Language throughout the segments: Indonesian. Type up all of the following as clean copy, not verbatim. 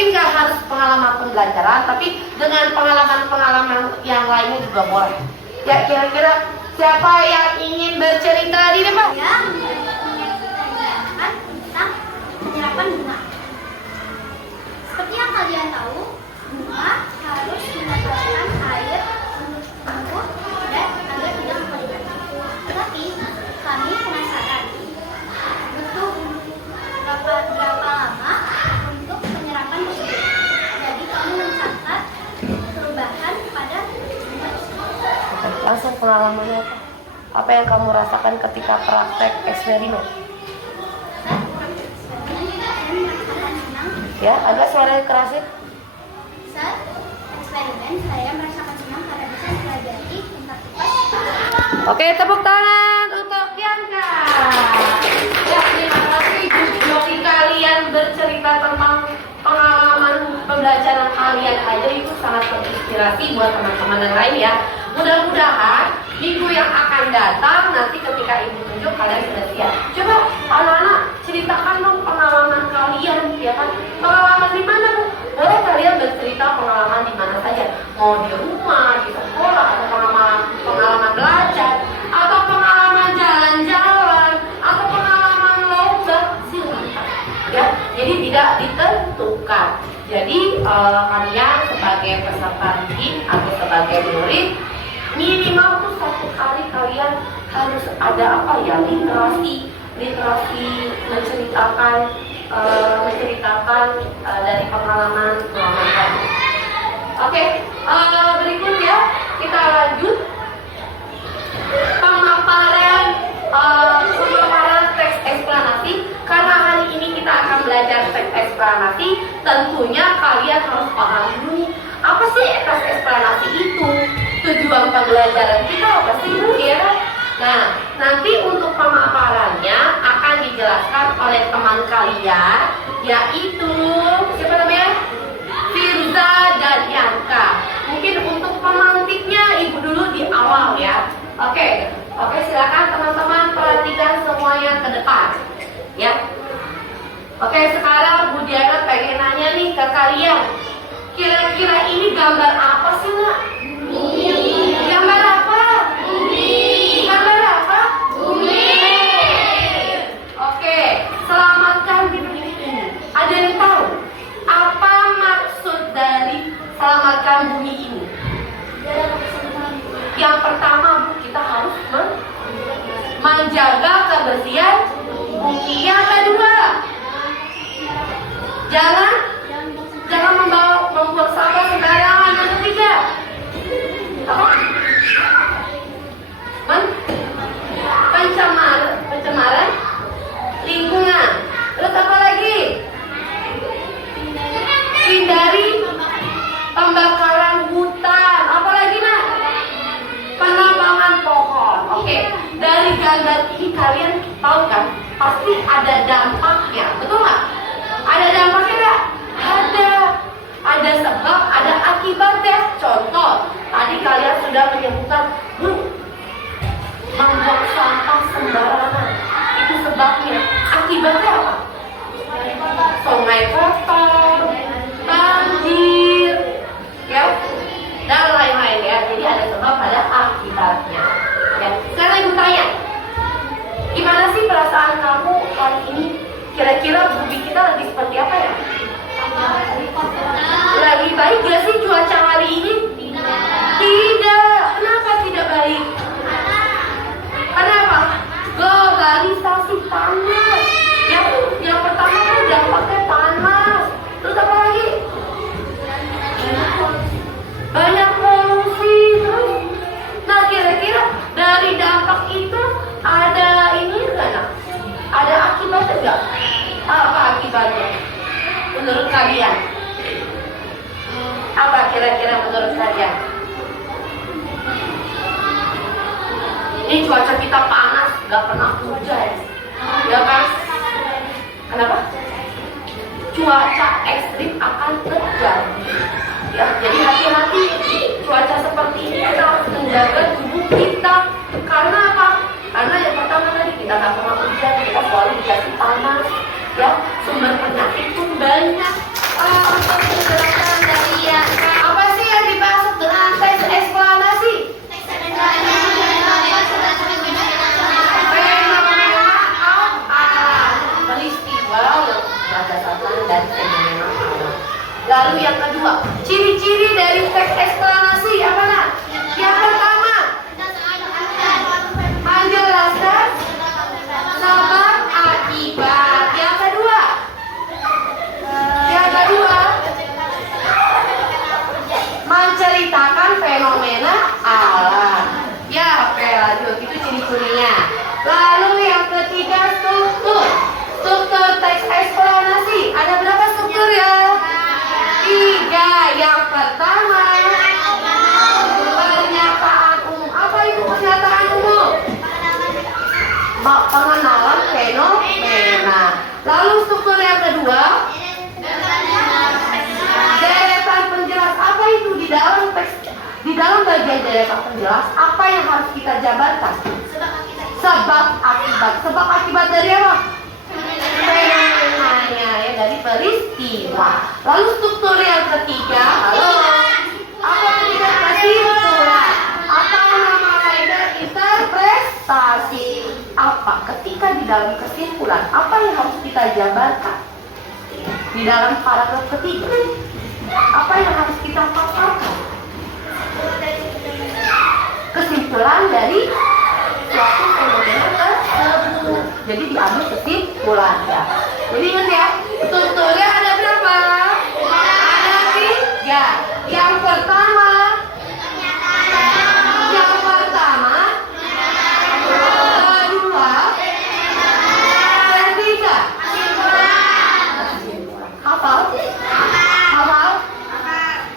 Tapi nggak harus pengalaman pembelajaran, tapi dengan pengalaman-pengalaman yang lainnya juga boleh. Ya, kira-kira siapa yang ingin bercerita di depan? Saya menceritakan tentang penyerapan bunga. Seperti yang kalian tahu, bunga harus mendapatkan air untuk tumbuh dan agar tidak mengering. Tetapi kami penasaran, butuh berapa lama untuk penyerapan tersebut. Jadi kami mencatat perubahan pada bunga tersebut. Langsung pengalamannya apa? Apa yang kamu rasakan ketika praktek eksperimen? Ya, agak suaranya kerasin. Saat eksperimen, saya merasakan senang karena bisa mempelajari tentang kipas. Oke, tepuk tangan untuk Bianca. Ya, terima kasih joki kalian bercerita tentang pengalaman pembelajaran kalian aja, itu sangat terinspirasi buat teman-teman yang lain ya. Mudah-mudahan minggu yang akan datang nanti ketika ibu tunjuk kalian sudah siap. Coba anak-anak ceritakan dong pengalaman kalian, ya kan? Pengalaman di mana, Bu? Boleh kalian bercerita pengalaman di mana saja. Mau di rumah, di sekolah, atau pengalaman belajar, atau pengalaman jalan-jalan, atau pengalaman lomba, silakan. Ya, jadi tidak ditentukan. Jadi kalian sebagai peserta didik atau sebagai murid, minimal tuh satu kali kalian harus ada apa ya, literasi menceritakan dari pengalaman kamu. Oke, berikut ya kita lanjut pemaparan teks eksplanasi. Karena hari ini kita akan belajar teks eksplanasi, tentunya kalian harus paham dulu nih, apa sih teks eksplanasi itu? Tujuan pembelajaran kita apa sih, Bu ya? Nah, nanti untuk pemaparannya akan dijelaskan oleh teman kalian, yaitu siapa namanya? Firza dan Yanka. Mungkin untuk pemantiknya ibu dulu di awal ya. Oke, silakan teman-teman perhatikan semuanya ke depan, ya. Oke, sekarang Bu Diana pengen nanya nih ke kalian. Kira-kira ini gambar apa sih, Nak? Bumi. Gambar apa? Bumi. Gambar apa? Bumi. Oke, selamatkan bumi ini. Ada yang tahu apa maksud dari selamatkan bumi ini? Yang pertama, Bu, kita harus menjaga kebersihan bumi. Yang kedua, jangan membuang sampah sembarangan. Yang ketiga, apa? Pencemaran lingkungan. Terus apa lagi? Hindari pembakaran hutan. Apa lagi, Nak? Penambangan pohon. Oke, dari gambar ini kalian tahu kan? Pasti ada dampaknya, betul nggak? Ada dampaknya nggak? Ada sebab, ada akibatnya. Contoh, tadi kalian sudah menyebutkan, Bu, membuang sampah sembarangan. Itu sebabnya. Akibatnya apa? Sungai kotor, banjir, ya, dan lain-lain ya. Jadi ada sebab, ada akibatnya. Ya. Sekarang ibu tanya, gimana sih perasaan kamu kali ini? Kira-kira bumi kita lagi seperti apa ya? Lagi baik gak sih cuaca hari ini? Tidak. Kenapa tidak baik? Kenapa? Globalisasi panas. Yang pertama kan dampaknya panas. Terus apa lagi? Banyak polusi. Nah, kira-kira dari dampak itu ada ini enggak? Ada akibatnya enggak? Apa akibatnya? Menurut kalian? Apa kira-kira menurut kalian? Ini cuaca kita panas, gak pernah hujan, ya kan? Kenapa? Cuaca ekstrim akan terjadi. Ya, jadi hati-hati. Cuaca seperti ini kita harus menjaga tubuh kita. Karena apa? Karena yang pertama tadi kita gak pernah hujan, kita selalu dikasih panas. Ya, sumber penyakit pun banyak. kedua. Ciri-ciri dari teks eksplanasi apa nak? Yang pertama, menjelaskan sebab akibat. Yang kedua, menceritakan fenomena alam. Ya, oke, lanjut. Itu ciri-cirinya. Lalu yang ketiga, struktur. Struktur teks eksplanasi. Ada berapa struktur ya? 3. Yang pertama, pernyataan umum. Apa itu pernyataan umum? Pengenalan fenomena. Lalu struktur yang kedua, deretan penjelas. Apa itu di dalam teks? Di dalam bagian deretan penjelas, apa yang harus kita jabarkan? Sebab akibat. Sebab akibat dari apa? Fenomenanya, ya, dari peristiwa. Lalu struktur yang ketiga, apa yang kita kesimpulan atau nama lainnya interpretasi. Apa? Ketika di dalam kesimpulan, apa yang harus kita jabarkan? Di dalam paragraf ketiga, apa yang harus kita paparkan? Kesimpulan dari suatu fenomena tersebut. Jadi diambil kesimpulan ya. Jadi ingat ya, strukturnya ada berapa? Ada 3. Yang pertama, kedua, ketiga. Hafal?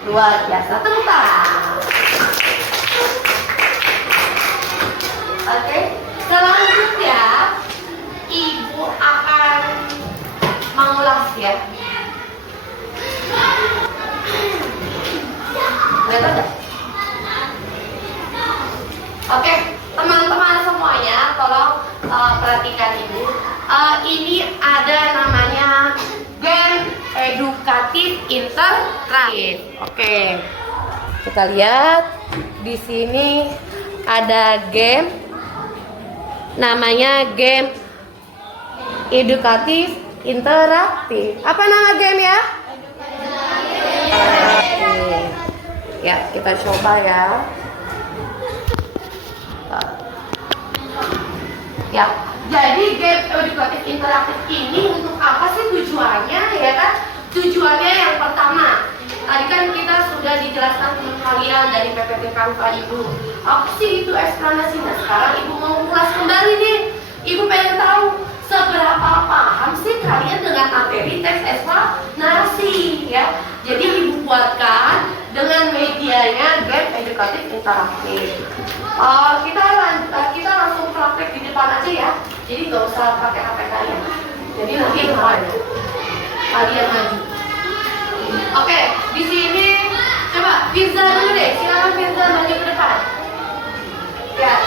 Luar biasa, tepuk tangan. Oke, selanjutnya Ibu akan mengulas ya. Lihat aja. Oke, teman-teman semuanya, tolong perhatikan Ibu. Ini ada namanya game edukatif interaktif. Oke, kita lihat di sini ada game. Namanya game edukatif interaktif. Apa nama game ya? Edukatif. Ya, kita coba ya. Ya, jadi game edukatif interaktif ini untuk apa sih tujuannya ya kan? Tujuannya yang pertama, tadi kan kita sudah dijelaskan teman kalian dari PPT Kanva Ibu. Apa sih itu eksplanasi? Nah, sekarang Ibu mau ulas kembali nih. Ibu pengen tahu seberapa paham sih kalian dengan materi teks eksplanasi ya. Jadi Ibu buatkan dengan medianya game edukatif interaktif. Kita langsung praktek di depan aja ya. Jadi nggak usah pakai HP kalian. Jadi nanti kalian maju. Oke, di sini coba Firza dulu deh. Silakan Firza maju ke depan. Ya.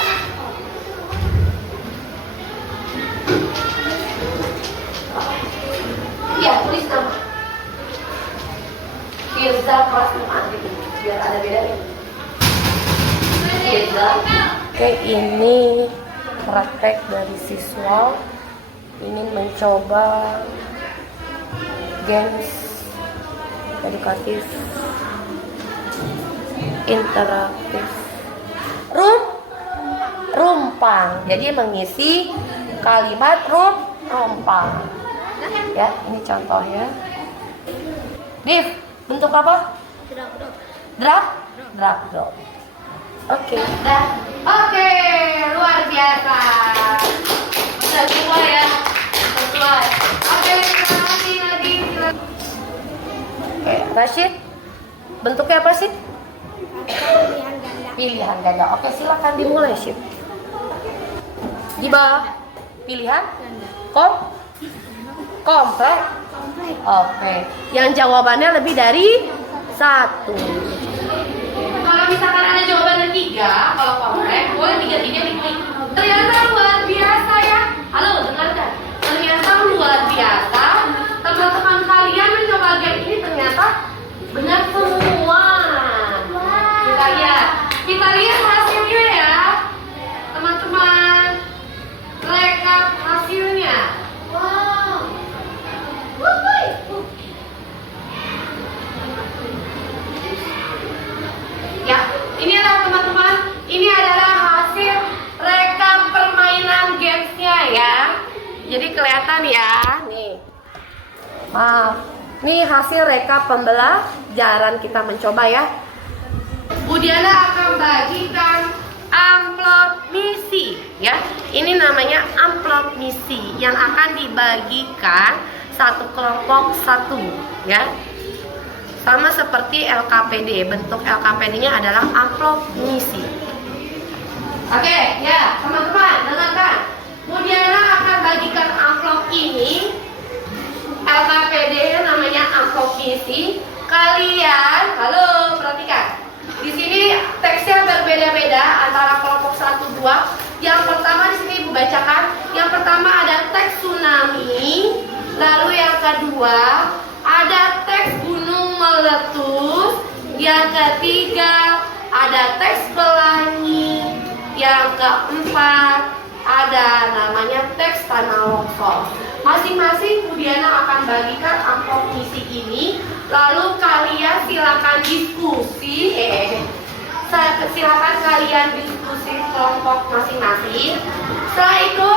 Ya, tulis nama. Firza kelas 6 gitu. Biar ada bedanya. Firza. Oke, ini praktek dari siswa. Ini mencoba games edukatif interaktif rumpang. Jadi mengisi kalimat rumpang. Ya, ini contohnya. Div, bentuk apa? Drop. Oke. Oke, luar biasa. Sudah keluar ya. Keluar. Oke, terima kasih lagi. Oke, Rashid. Bentuknya apa sih? Pilihan ganda. Oke, silakan dimulai, Syed. Giba. Pilihan? Komplek. Oke. Yang jawabannya lebih dari 1. Kalau misalkan ada jawaban 3, kalau komplek, boleh 3-3 diklik. Ternyata luar biasa ya. Halo, dengarkan. Ternyata luar biasa. Teman-teman kalian mencoba game ini ternyata benar semua. Kita lihat hasilnya ya, teman-teman. Rekap hasilnya. Wow. kelihatan ya. Nih. Maaf. Nih hasil rekap pembelajaran kita mencoba ya. Bu Diana akan bagikan amplop misi ya. Ini namanya amplop misi yang akan dibagikan satu kelompok satu ya. Sama seperti LKPD, bentuk LKPD-nya adalah amplop misi. Oke, ya teman-teman dengarkan. Bu Diana akan bagikan amplop ini. LKPD namanya amplop misi. Kalian, halo perhatikan. Di sini teksnya berbeda-beda antara kelompok 1 2. Yang pertama di sini Ibu bacakan. Yang pertama ada teks tsunami, lalu yang kedua ada teks gunung meletus, yang ketiga ada teks pelangi, yang keempat ada namanya teks tanah longsor. Masing-masing Bu Diana akan bagikan amplop misi ini, lalu kalian silakan diskusi. Silakan kalian diskusi kelompok masing-masing. Setelah itu,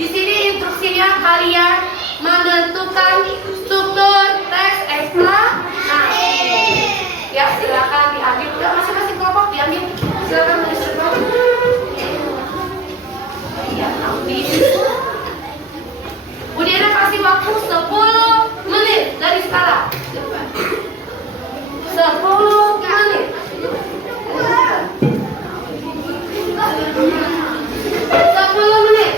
di sini instruksinya kalian menentukan struktur teks eksplanasi. Ya, silakan diambil. Udah masing-masing kelompok diambil. Silakan menulis struktur. Ya, nanti. Bu Diana kasih waktu 10 menit dari sekarang. 10 menit. 10 menit.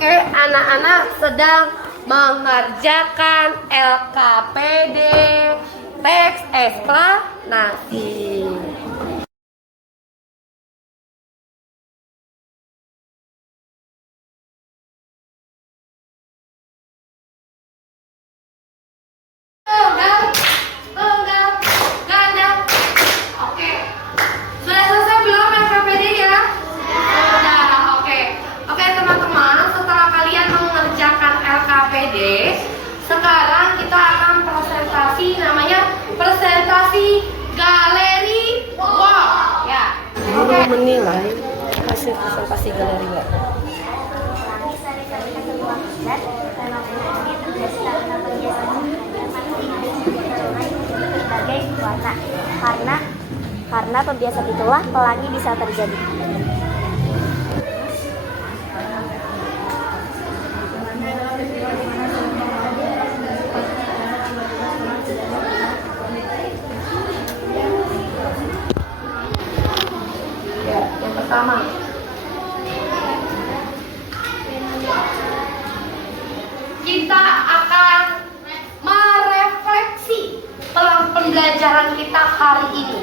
Oke, anak-anak sedang mengerjakan LKPD teks eksplanasi. Tunggal, ganda. Oke. Sudah selesai belum LKPD ya? Sudah, oke. Oke teman-teman, setelah kalian mengerjakan LKPD, sekarang kita akan presentasi, namanya presentasi galeri wall. Ya. Oke. Menilai hasil presentasi galeri wall. Karena pembiasan itulah pelangi bisa terjadi. Ya, yang pertama. Kita akan merefleksi pembelajaran kita hari ini.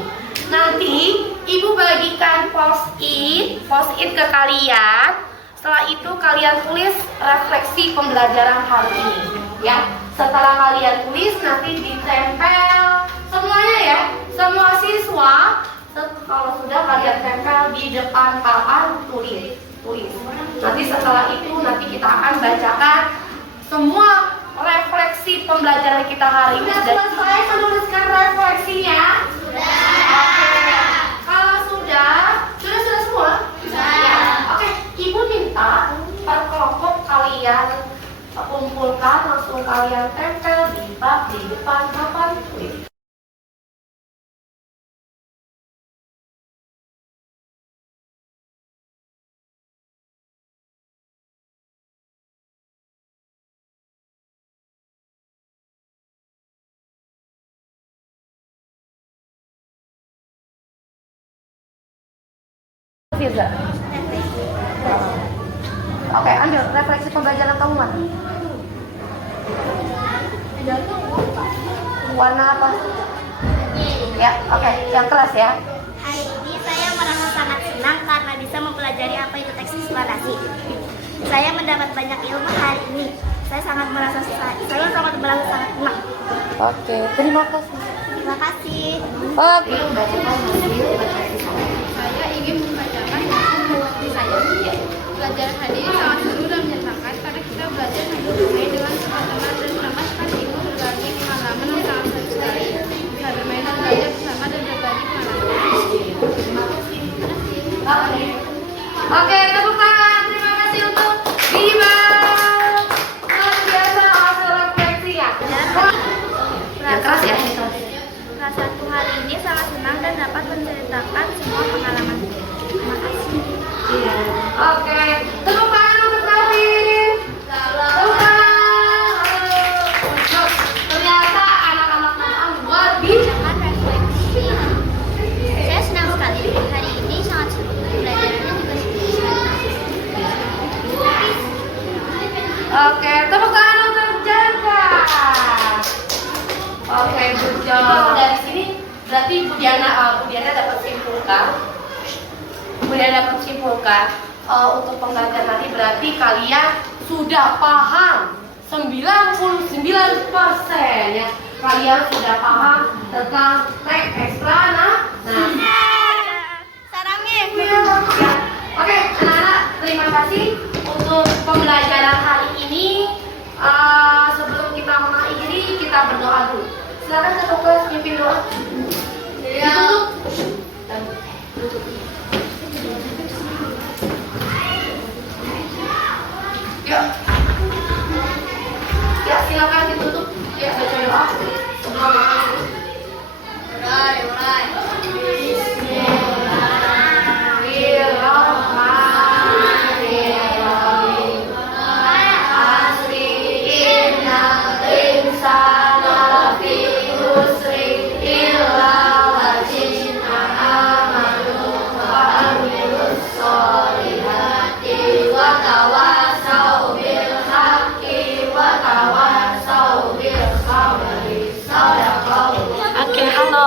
Nanti Ibu bagikan post-it ke kalian. Setelah itu kalian tulis refleksi pembelajaran hari ini, ya. Setelah kalian tulis nanti ditempel semuanya ya. Semua siswa kalau sudah kalian tempel di depan papan tulis. Nanti setelah itu nanti kita akan bacakan semua refleksi pembelajaran kita hari ini. Sudah selesai menuliskan refleksinya? Oke. Kalau sudah semua? Ya. Oke, Ibu minta per kelompok kalian kumpulkan, langsung kalian tempel di bak di depan papan tulis. Firza. Oke, ambil refleksi pembelajaran kamu mana? Warna apa? Ya, oke, yang kelas ya. Hari ini saya merasa sangat senang karena bisa mempelajari apa itu teks eksplanasi. Saya mendapat banyak ilmu hari ini. Saya sangat merasa sangat senang. Oke, terima kasih. Terima kasih. Oke. Saya ingin membacakan buku saya. Pelajaran hari ini sangat seru dan menyenangkan karena kita belajar sambil bermain dengan teman-teman dan menambahkan ibu berbagi pengalaman yang sangat seru sekali. Bisa bermain dan belajar bersama dan berbagi pengalaman. Oke. keras ya. Perasaanku hari ini sangat senang dan dapat menceritakan semua pengalaman. Terima kasih. Iya. Oke, tepuk tangan untuk Kevin. Tepuk tangan. Ternyata anak-anak Naam luar biasa. Saya senang sekali. Hari ini sangat seru. Pelajarannya juga seru. Oke, tepuk tangan untuk Jaka. Oke, good job. Dari sini berarti Bu Diana dapat simpulkan. Bu Diana dapat simpulkan untuk pembelajaran nanti berarti kalian sudah paham 99% ya. Kalian sudah paham tentang teks eksplanasi. Sarangnya. Ya. Oke, anak-anak, terima kasih untuk pembelajaran hari ini. Sebelum kita mengakhiri, kita berdoa dulu. Silakan ketua kelas pimpin doa. Ditutup. Ya. Ya, silakan ditutup. Ya, baca doa. Sebelum mengakhiri. Mulai.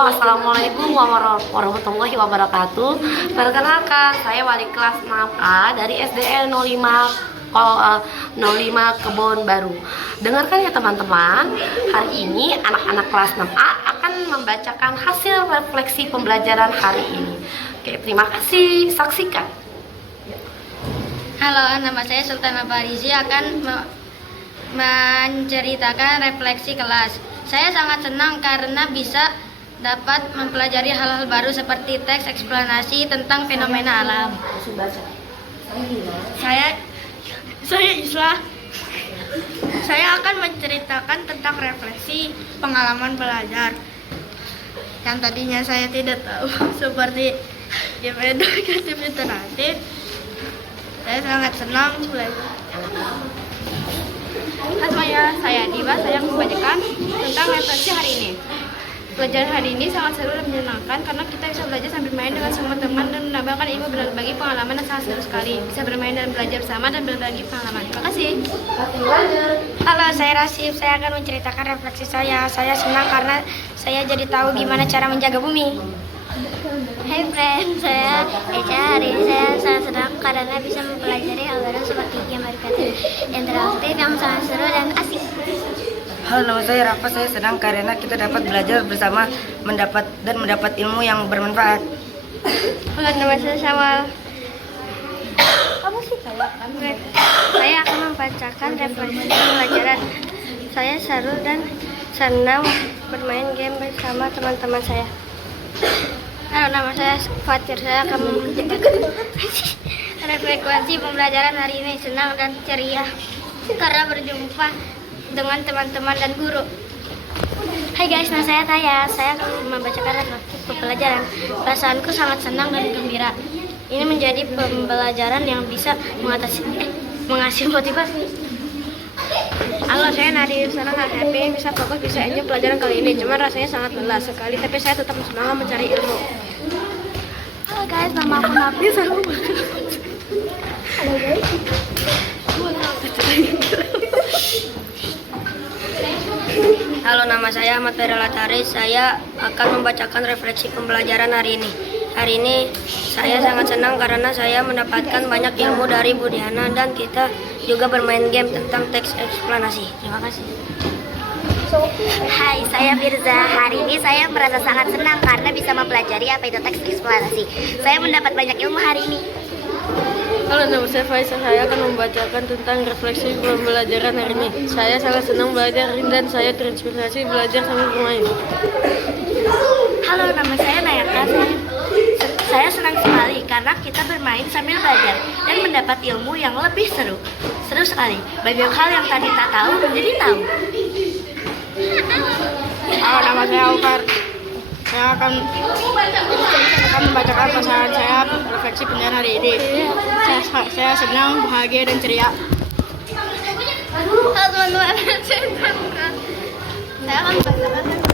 Assalamualaikum warahmatullahi wabarakatuh. Perkenalkan, saya wali kelas 6A dari SDN 05 Kebon Baru. Dengarkan ya teman-teman, hari ini anak-anak kelas 6A akan membacakan hasil refleksi pembelajaran hari ini. Oke, terima kasih, saksikan. Halo, nama saya Sultana Farizi akan menceritakan refleksi kelas. Saya sangat senang karena bisa dapat mempelajari hal-hal baru seperti teks eksplanasi tentang fenomena alam. Saya Isla. Saya akan menceritakan tentang refleksi pengalaman belajar yang tadinya saya tidak tahu seperti gimana negatif interaktif. Saya sangat senang belajar. Saya Diva, saya membacakan tentang refleksi hari ini. Pelajaran hari ini sangat seru dan menyenangkan karena kita bisa belajar sambil main dengan semua teman dan menambahkan ilmu dan berbagi pengalaman yang sangat seru sekali. Bisa bermain dan belajar bersama dan berbagi pengalaman. Terima kasih. Halo, saya Rasif. Saya akan menceritakan refleksi saya. Saya senang karena saya jadi tahu gimana cara menjaga bumi. Hai friend, saya Eca. Hari ini saya sangat senang karena bisa mempelajari hal baru seperti game edukatif interaktif yang sangat seru dan asik. Halo, nama saya Rafa. Saya senang karena kita dapat belajar bersama, mendapat ilmu yang bermanfaat. Halo, nama saya Syawal. Saya akan membacakan refleksi pembelajaran. Saya seru dan senang bermain game bersama teman-teman saya. Halo, nama saya Fatir. Saya akan menceritakan refleksi pembelajaran hari ini. Senang dan ceria karena berjumpa dengan teman-teman dan guru. Hai guys, nama saya Taya. Saya akan membacakan refleksi pembelajaran. Perasaanku sangat senang dan gembira. Ini menjadi pembelajaran yang bisa mengasih motivasi. Halo, saya Nadir. Senang happy bisa fokus, bisa enjoy pelajaran kali ini. Cuma rasanya sangat lelah sekali, tapi saya tetap semangat mencari ilmu. Halo guys, nama aku Nabi. Halo guys. Halo, nama saya Ahmad Ferel Atari. Saya akan membacakan refleksi pembelajaran hari ini. Hari ini saya sangat senang karena saya mendapatkan banyak ilmu dari Bu Diana dan kita juga bermain game tentang teks eksplanasi. Terima kasih. Hai, saya Firza. Hari ini saya merasa sangat senang karena bisa mempelajari apa itu teks eksplanasi. Saya mendapat banyak ilmu hari ini. Halo, nama saya Faisal. Saya akan membacakan tentang refleksi pembelajaran hari ini. Saya sangat senang belajar dan saya terinspirasi belajar sambil bermain. Halo, nama saya Nayaka. Saya senang sekali karena kita bermain sambil belajar dan mendapat ilmu yang lebih seru. Seru sekali. Banyak hal yang tadi tak tahu menjadi tahu. Nama saya Alvar. Saya akan membacakan pasangan saya refleksi penjara hari ini. Saya senang, bahagia, dan ceria. Halo teman-teman, saya akan membacakan